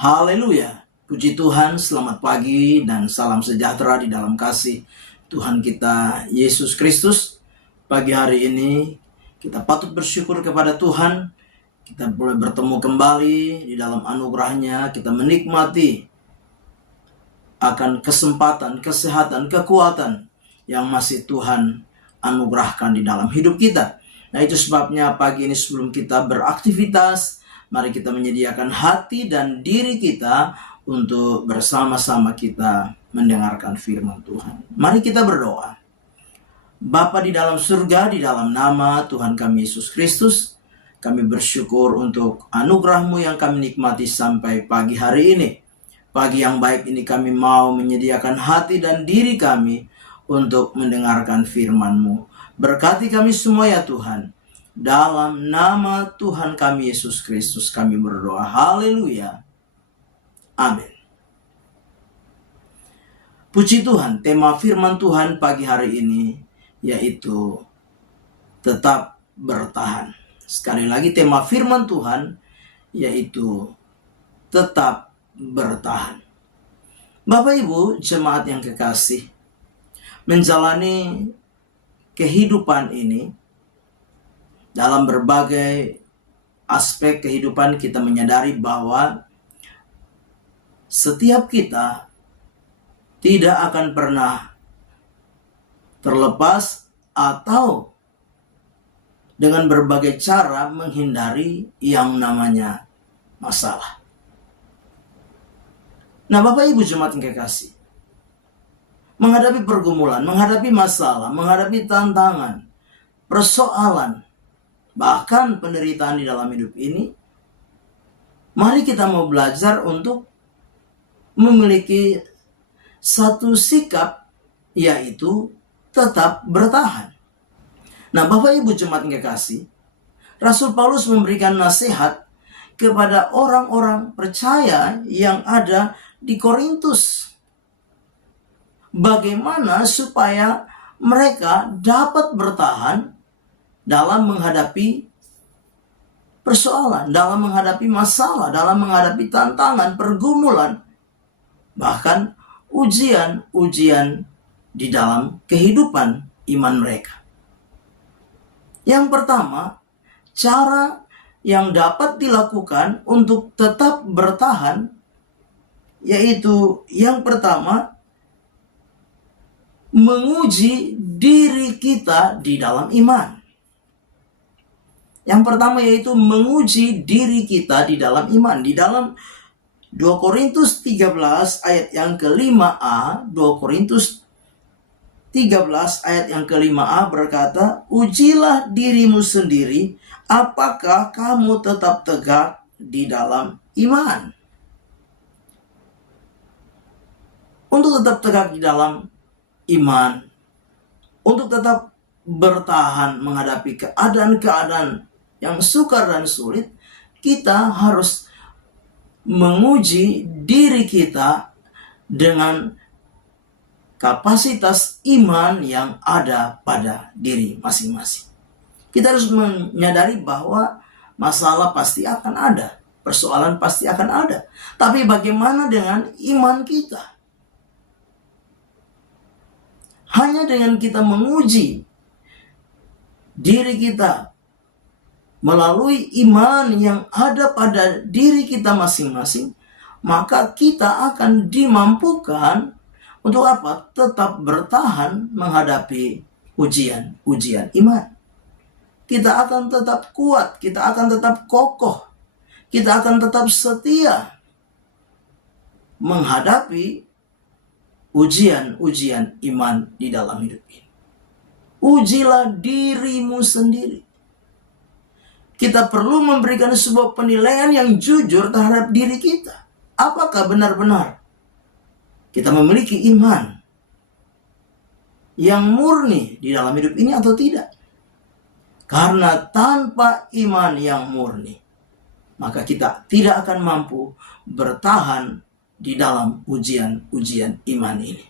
Haleluya. Puji Tuhan, selamat pagi dan salam sejahtera di dalam kasih Tuhan kita Yesus Kristus. Pagi hari ini kita patut bersyukur kepada Tuhan. Kita boleh bertemu kembali di dalam anugerahnya. Kita menikmati akan kesempatan, kesehatan, kekuatan yang masih Tuhan anugerahkan di dalam hidup kita. Nah, itu sebabnya pagi ini sebelum kita beraktivitas, mari kita menyediakan hati dan diri kita untuk bersama-sama kita mendengarkan firman Tuhan. Mari kita berdoa. Bapa di dalam surga, di dalam nama Tuhan kami Yesus Kristus, kami bersyukur untuk anugerah-Mu yang kami nikmati sampai pagi hari ini. Pagi yang baik ini kami mau menyediakan hati dan diri kami untuk mendengarkan firman-Mu. Berkati kami semua ya Tuhan. Dalam nama Tuhan kami Yesus Kristus kami berdoa. Haleluya. Amin. Puji Tuhan, tema firman Tuhan pagi hari ini yaitu tetap bertahan. Sekali lagi tema firman Tuhan yaitu tetap bertahan. Bapak Ibu jemaat yang kekasih, menjalani kehidupan ini dalam berbagai aspek kehidupan kita menyadari bahwa setiap kita tidak akan pernah terlepas atau dengan berbagai cara menghindari yang namanya masalah. Nah, Bapak Ibu jemaat yang kekasih, menghadapi pergumulan, menghadapi masalah, menghadapi tantangan, persoalan, bahkan penderitaan di dalam hidup ini, mari kita mau belajar untuk memiliki satu sikap, yaitu tetap bertahan. Nah, Bapak Ibu jemaat yang kekasih, Rasul Paulus memberikan nasihat kepada orang-orang percaya yang ada di Korintus. Bagaimana supaya mereka dapat bertahan dalam menghadapi persoalan, dalam menghadapi masalah, dalam menghadapi tantangan, pergumulan, bahkan ujian-ujian di dalam kehidupan iman mereka. Yang pertama, cara yang dapat dilakukan untuk tetap bertahan, yaitu yang pertama, menguji diri kita di dalam iman. Yang pertama yaitu menguji diri kita di dalam iman. Di dalam 2 Korintus 13 ayat yang ke-5a, 2 Korintus 13 ayat yang ke-5a berkata, "Ujilah dirimu sendiri, apakah kamu tetap tegak di dalam iman." Untuk tetap tegak di dalam iman, untuk tetap bertahan menghadapi keadaan-keadaan yang sukar dan sulit, kita harus menguji diri kita dengan kapasitas iman yang ada pada diri masing-masing. Kita harus menyadari bahwa masalah pasti akan ada, persoalan pasti akan ada. Tapi bagaimana dengan iman kita? Hanya dengan kita menguji diri kita melalui iman yang ada pada diri kita masing-masing, maka kita akan dimampukan untuk apa? Tetap bertahan menghadapi ujian-ujian iman. Kita akan tetap kuat, kita akan tetap kokoh, kita akan tetap setia menghadapi ujian-ujian iman di dalam hidup ini. Ujilah dirimu sendiri. Kita perlu memberikan sebuah penilaian yang jujur terhadap diri kita. Apakah benar-benar kita memiliki iman yang murni di dalam hidup ini atau tidak? Karena tanpa iman yang murni, maka kita tidak akan mampu bertahan di dalam ujian-ujian iman ini.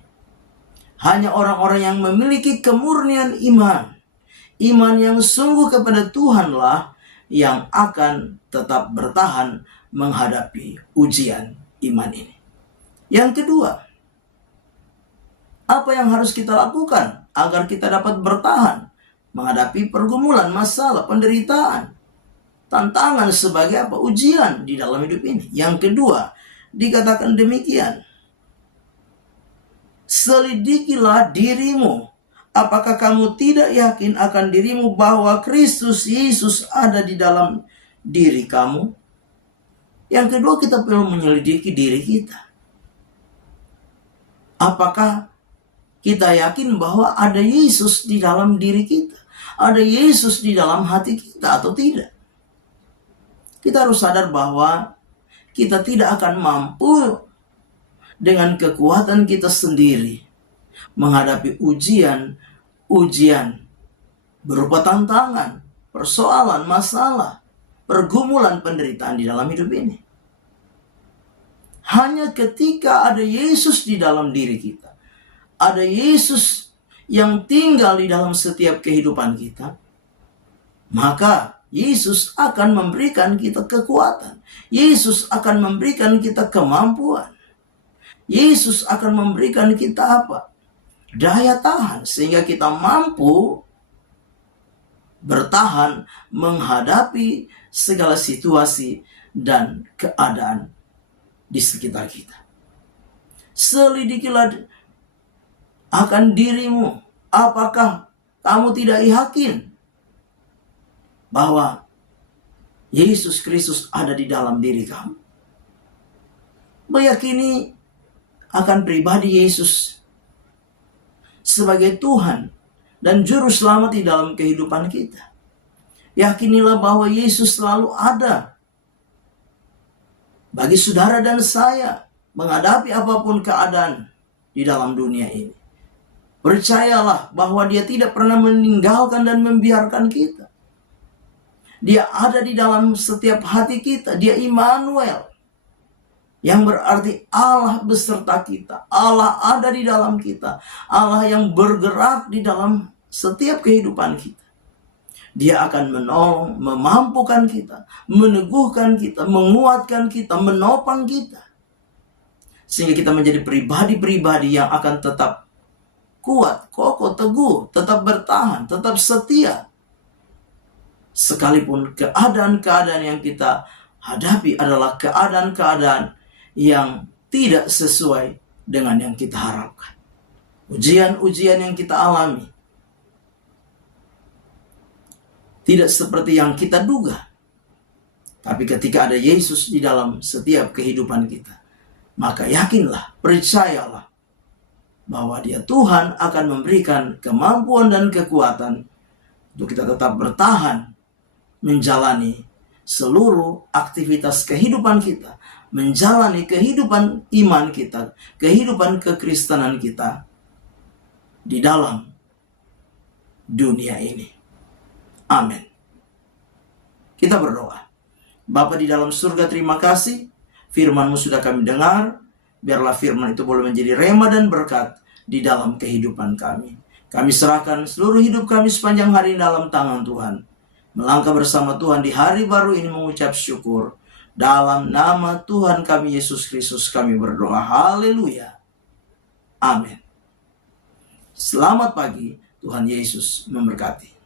Hanya orang-orang yang memiliki kemurnian iman yang sungguh kepada Tuhanlah yang akan tetap bertahan menghadapi ujian iman ini. Yang kedua, apa yang harus kita lakukan agar kita dapat bertahan menghadapi pergumulan, masalah, penderitaan, tantangan sebagai apa? Ujian di dalam hidup ini. Yang kedua, dikatakan demikian. Selidikilah dirimu. Apakah kamu tidak yakin akan dirimu bahwa Kristus Yesus ada di dalam diri kamu? Yang kedua, kita perlu menyelidiki diri kita. Apakah kita yakin bahwa ada Yesus di dalam diri kita? Ada Yesus di dalam hati kita atau tidak? Kita harus sadar bahwa kita tidak akan mampu dengan kekuatan kita sendiri menghadapi ujian berupa tantangan, persoalan, masalah, pergumulan, penderitaan di dalam hidup ini. Hanya ketika ada Yesus di dalam diri kita, ada Yesus yang tinggal di dalam setiap kehidupan kita, maka Yesus akan memberikan kita kekuatan. Yesus akan memberikan kita kemampuan. Yesus akan memberikan kita apa? Daya tahan, sehingga kita mampu bertahan menghadapi segala situasi dan keadaan di sekitar kita. Selidikilah akan dirimu. Apakah kamu tidak yakin bahwa Yesus Kristus ada di dalam diri kamu? Meyakini akan pribadi Yesus sebagai Tuhan dan Juru Selamat di dalam kehidupan kita. Yakinilah bahwa Yesus selalu ada bagi saudara dan saya menghadapi apapun keadaan di dalam dunia ini. Percayalah bahwa Dia tidak pernah meninggalkan dan membiarkan kita. Dia ada di dalam setiap hati kita. Dia Immanuel, yang berarti Allah beserta kita. Allah ada di dalam kita. Allah yang bergerak di dalam setiap kehidupan kita. Dia akan menolong, memampukan kita, meneguhkan kita, menguatkan kita, menopang kita. Sehingga kita menjadi pribadi-pribadi yang akan tetap kuat, kokoh, teguh, tetap bertahan, tetap setia. Sekalipun keadaan-keadaan yang kita hadapi adalah keadaan-keadaan yang tidak sesuai dengan yang kita harapkan. Ujian-ujian yang kita alami tidak seperti yang kita duga. Tapi ketika ada Yesus di dalam setiap kehidupan kita, maka yakinlah, percayalah bahwa Dia Tuhan akan memberikan kemampuan dan kekuatan untuk kita tetap bertahan menjalani seluruh aktivitas kehidupan kita, menjalani kehidupan iman kita, kehidupan kekristenan kita di dalam dunia ini. Amin. Kita berdoa. Bapa di dalam surga, terima kasih. Firman-Mu sudah kami dengar. Biarlah firman itu boleh menjadi rema dan berkat di dalam kehidupan kami. Kami serahkan seluruh hidup kami sepanjang hari dalam tangan Tuhan. Melangkah bersama Tuhan di hari baru ini mengucap syukur. Dalam nama Tuhan kami Yesus Kristus kami berdoa. Haleluya. Amin. Selamat pagi. Tuhan Yesus memberkati.